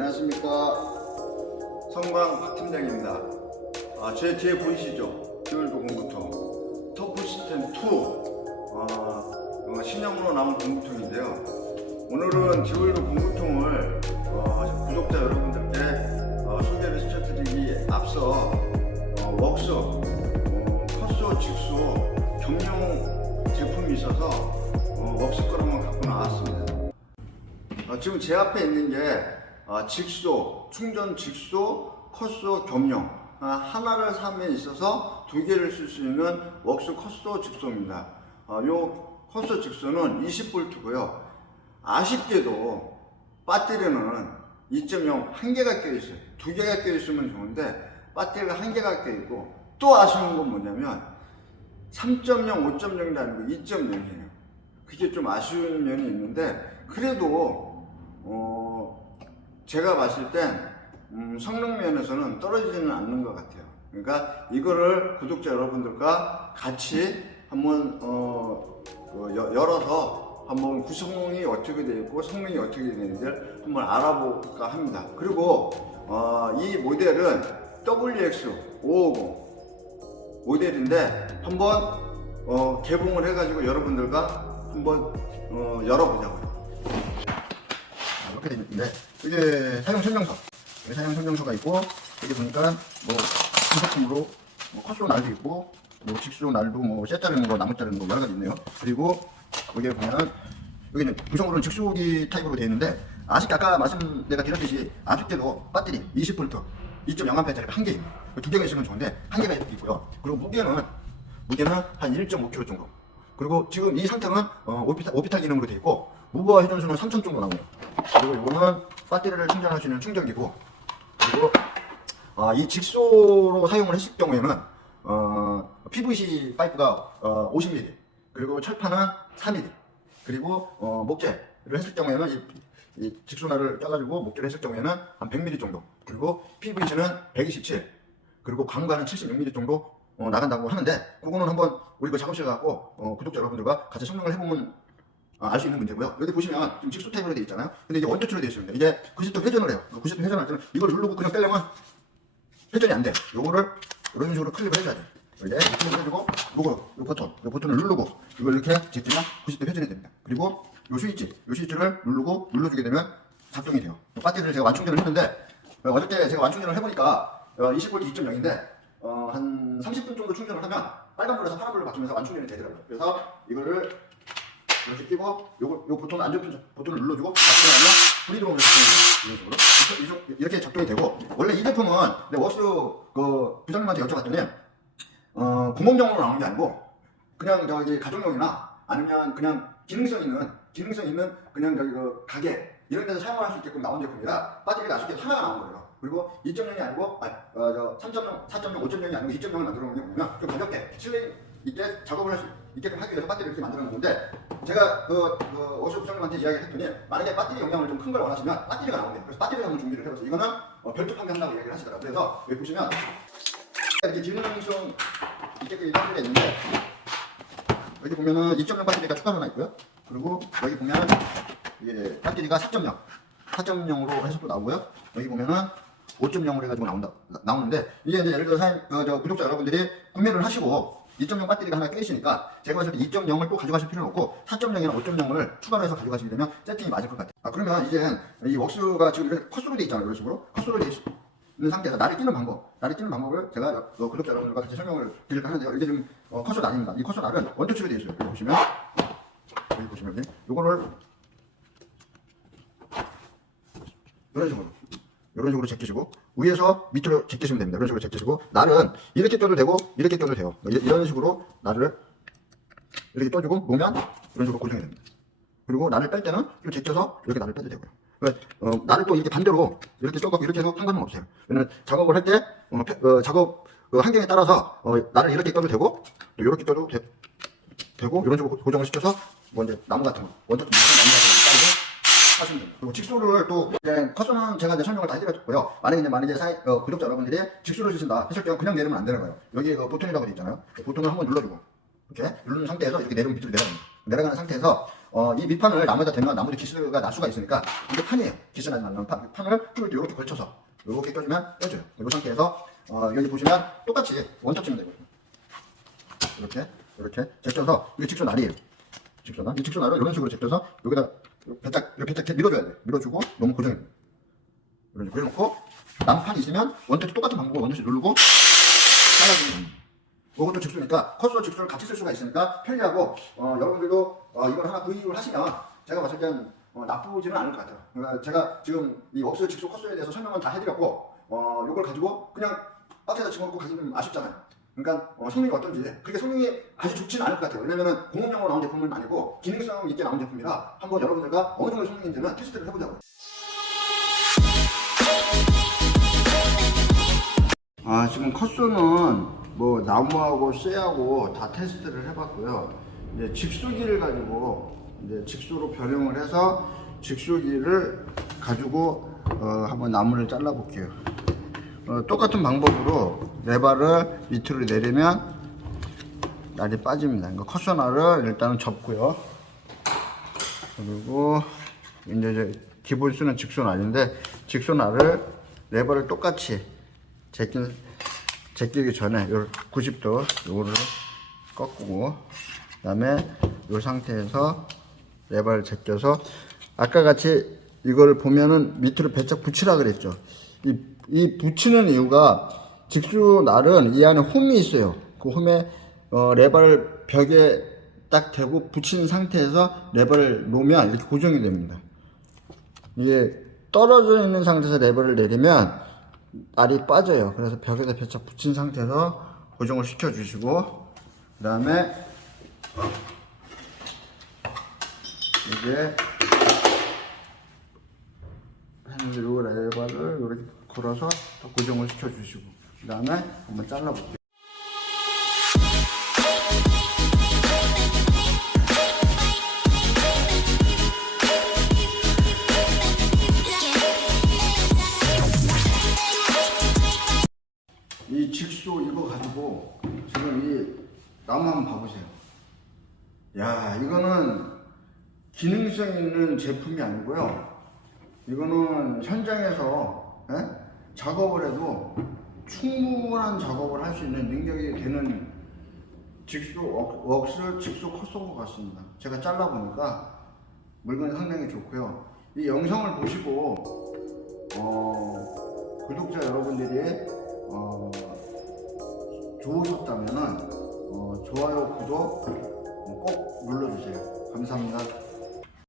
안녕하십니까 성광 박 팀장입니다. 아, 제 뒤에 보이시죠? 듀얼도 공구통 터프 시스템 2 아, 어, 신형으로 나온 공구통인데요. 오늘은 듀얼도 공구통을 어, 구독자 여러분들께 어, 소개를 시켜드리기 앞서 어, 웍스, 어, 컷소, 직소, 경용 제품이 있어서 어, 웍스 걸 한번 갖고 나왔습니다. 어, 지금 제 앞에 있는 게 어, 직소, 충전 직소, 컷소 겸용 아, 하나를 사면 있어서 두 개를 쓸 수 있는 웍스 컷소 직소입니다. 어, 요 컷소 직소는 20V고요. 아쉽게도 배터리는 2.0 한 개가 껴 있어요. 두 개가 껴 있으면 좋은데 배터리가 한 개가 껴 있고 또 아쉬운 건 뭐냐면 3.0, 5.0도 아니고 2.0이에요. 그게 좀 아쉬운 면이 있는데 그래도 어 제가 봤을 땐 음, 성능 면에서는 떨어지지는 않는 것 같아요. 그러니까 이거를 구독자 여러분들과 같이 한번 어, 그 여- 열어서 한번 구성이 어떻게 되어 있고 성능이 어떻게 되는지를 한번 알아볼까 합니다. 그리고 어, 이 모델은 WX550 모델인데 한번 어, 개봉을 해가지고 여러분들과 한번 어, 열어보자고요. 자, 이렇게 되어 있는데 이게 사용 설명서, 여기 사용 설명서가 있고 여기 보니까 뭐 신제품으로 뭐 컷소 날도 있고 뭐 직수 날도 뭐쇠 자르는 거, 나무 자르는 거 여러 가지 있네요. 그리고 여기 보면은 여기는 구성으로는 직수기 타입으로 되어 있는데 아쉽게 아까 말씀 내가 드렸듯이 아쉽게도 배터리 20V 2.0A짜리 한 개, 두 개가 있으면 좋은데 한 개가 있고요. 그리고 무게는 무게는 한 1.5kg 정도. 그리고 지금 이 상태는 어, 오피탈, 오피탈 기능으로 되어 있고 무거워 회전수는 3천 정도 나오네요. 그리고 이거는 배터리를 충전할 수 있는 충전기고 그리고 아, 이 직소로 사용을 했을 경우에는 어, PVC 파이프가 어, 50mm 그리고 철판은 4mm 그리고 어, 목재를 했을 경우에는 이, 이 직소날을 짜가지고 목재를 했을 경우에는 한 100mm 정도 그리고 PVC는 127 그리고 광과는 76mm 정도 어, 나간다고 하는데 그거는 한번 우리 그 작업실 가고 어, 구독자 여러분들과 같이 설명을 해보면 알 수 있는 문제고요. 여기 보시면 지금 직수 타입으로 되어 있잖아요. 근데 이게 원터치로 되어 있습니다. 이게 90도 회전을 해요. 90도 회전할 때는 이걸 누르고 그냥 빼려면 회전이 안 돼. 요거를 이런 식으로 클릭을 해줘야 돼. 이렇게 이렇게 해주고 요거 요 버튼 요 버튼을 누르고 이걸 이렇게 제끼면 90도 회전이 됩니다. 그리고 요 스위치 요 스위치를 누르고 눌러주게 되면 작동이 돼요. 배터리를 제가 완충전을 했는데 어, 어저께 제가 완충전을 해보니까 20V 2.0인데 어, 한 30분 정도 충전을 하면 빨간불에서 파란불로 바뀌면서 완충전이 되더라고요. 그래서 이거를 이렇게 끼고 요거 요 버튼 안전핀 버튼을 눌러주고 작동하면 불이 들어오면 작동이 돼요. 이런 식으로 이렇게- 작동이 되고 원래 이 제품은 내 워스 그 부장님한테 여쭤봤더니 어 공업용으로 나오는 게 아니고 그냥 저기 가정용이나 아니면 그냥 기능성 있는 기능성 있는 그냥 저기 그 가게 이런 데서 사용할 수 있게끔 나온 제품이라 배터리가 아쉽게 하나가 나온 거예요. 그리고 2.0이 아니고 아, 어, 저 3.0, 4.0, 5.0이 아니고 2.0을 만들어 놓은 게 뭐냐면 좀 가볍게 실내 있게 작업을 할 수 있게끔 하기 위해서 배터리를 이렇게 만들어 놓은 건데 제가 그, 그 워시 부장님한테 이야기를 했더니 만약에 배터리 용량을 좀 큰 걸 원하시면 배터리가 나온대요. 그래서 배터리를 한번 준비를 해서 이거는 어, 별도 판매한다고 이야기를 하시더라고요. 그래서 여기 보시면 이렇게 기능성 이렇게 돼 있는데 여기 보면은 2.0 배터리가 추가로 나 있고요. 그리고 여기 보면 이게 배터리가 4.0, 4.0으로 해서 또 나오고요. 여기 보면은 5.0으로 해가지고 나온다, 나- 나오는데 이게 이제 예를 들어 사 그, 저 구독자 여러분들이 구매를 하시고 2.0 배터리가 하나 껴있으니까 제가 봤을 때 2.0을 또 가져가실 필요는 없고 4.0이나 5.0을 추가로 해서 가져가시게 되면 세팅이 맞을 것 같아요. 아 그러면 이제 이 웍스가 지금 이렇게 컷으로 돼 있잖아요. 이런 식으로 컷으로 돼 있는 상태에서 나를 끼는 방법, 나를 끼는 방법을 제가 어, 구독자 여러분들과 같이 설명을 드릴까 하는데요. 이게 지금 어, 컷은 아닙니다. 이 컷은 알은 원터치로 되어 있어요. 여기 보시면 여기 보시면 요거를 이런 식으로 이런 식으로 제끼시고 위에서 밑으로 제끼시면 됩니다. 이런 식으로 제끼시고 날은 이렇게 껴도 되고 이렇게 껴도 돼요. 이- 이런 식으로 날을 이렇게 떠주고 놓으면 이런 식으로 고정이 됩니다. 그리고 날을 뺄 때는 좀 제껴서 이렇게 날을 빼도 되고요. 그러니까, 어, 날을 또 이렇게 반대로 이렇게 쪄갖고 이렇게 해도 상관은 없어요. 왜냐면 작업을 할 때 어, 페- 어, 작업 그 환경에 따라서 어, 날을 이렇게 떠도 되고 또 이렇게 떠도 되, 고 이런 식으로 고정을 시켜서 뭐 이제 나무 같은 거 원터 나무 같은 거 그리고 직수를 또 이제 커서는 제가 이제 설명을 다 해드렸고요. 만약에 이제 만약에 사이, 어, 구독자 여러분들이 직수를 주신다 했을 때 그냥 내리면 안 되는 거예요. 여기 그 보통이라고 되어 있잖아요. 그 보통을 한번 눌러주고 이렇게 누르는 상태에서 이렇게 내리면 밑으로 내려갑니다. 내려가는 상태에서 어, 이 밑판을 나무에다 대면 나무도 기스가 날 수가 있으니까 이게 판이에요. 기스 나지 말라는 판. 판을 이렇게 걸쳐서 이렇게 껴주면 껴줘요. 이 상태에서 어, 여기 보시면 똑같이 원점 치면 되거든요. 이렇게 이렇게 제껴서 이게 직선 알이에요. 직선알. 이 직선알을 이런 식으로 제껴서 여기다 배짝 이렇게 이렇게 밀어줘야 돼. 밀어주고 너무 고정해. 식으로 해놓고 남판이 있으면 원터치 똑같은 방법으로 원터치 누르고 잘라주면 됩니다. 그것도 직수니까 컷과 직수를 같이 쓸 수가 있으니까 편리하고 어, 여러분들도 어, 이걸 하나 구입을 하시면 제가 봤을 땐 어, 나쁘지는 않을 것 같아요. 그러니까 제가 지금 이 웍스 직수 컷소에 대해서 설명을 다 해드렸고 어, 이걸 가지고 그냥 박스에다 집어넣고 가기는 아쉽잖아요. 그러니까 어, 성능이 어떤지 그렇게 성능이 아주 좋지는 않을 것 같아요. 왜냐면은 공업용으로 나온 제품은 아니고 기능성 있게 나온 제품이라 한번 여러분들과 어느 정도 성능인지는 테스트를 해보자고요. 아 지금 컷소는 뭐 나무하고 쇠하고 다 테스트를 해봤고요. 이제 직수기를 가지고 이제 직수로 변형을 해서 직수기를 가지고 어, 한번 나무를 잘라볼게요. 어, 똑같은 방법으로 레바를 밑으로 내리면 날이 빠집니다. 그러니까 컷소나를 일단은 접고요. 그리고 이제 저 기본 쓰는 직소날인데 직소날을 레버를 똑같이 제끼, 제끼기 전에 요 90도 요거를 꺾고 그 다음에 요 상태에서 레버를 제껴서 아까 같이 이걸 보면은 밑으로 배짝 붙이라 그랬죠. 이, 이 붙이는 이유가 직수 날은 이 안에 홈이 있어요. 그 홈에 어, 레버를 벽에 딱 대고 붙인 상태에서 레버를 놓으면 이렇게 고정이 됩니다. 이게 떨어져 있는 상태에서 레버를 내리면 알이 빠져요. 그래서 벽에다 배착 붙인 상태에서 고정을 시켜 주시고 그 다음에 이제 핸들 요 레버를 또 고정을 시켜 주시고 그 다음에 한번 잘라 볼게요. 이 직수 이거 가지고 지금 이 나무 한번 봐보세요. 야 이거는 기능성 있는 제품이 아니고요. 이거는 현장에서 예? 작업을 해도 충분한 작업을 할 수 있는 능력이 되는 직수 웍- 웍스 직수 컷소인 것 같습니다. 제가 잘라보니까 물건이 상당히 좋고요. 이 영상을 보시고 어, 구독자 여러분들이 어, 좋으셨다면은 어, 좋아요 구독 꼭 눌러주세요. 감사합니다.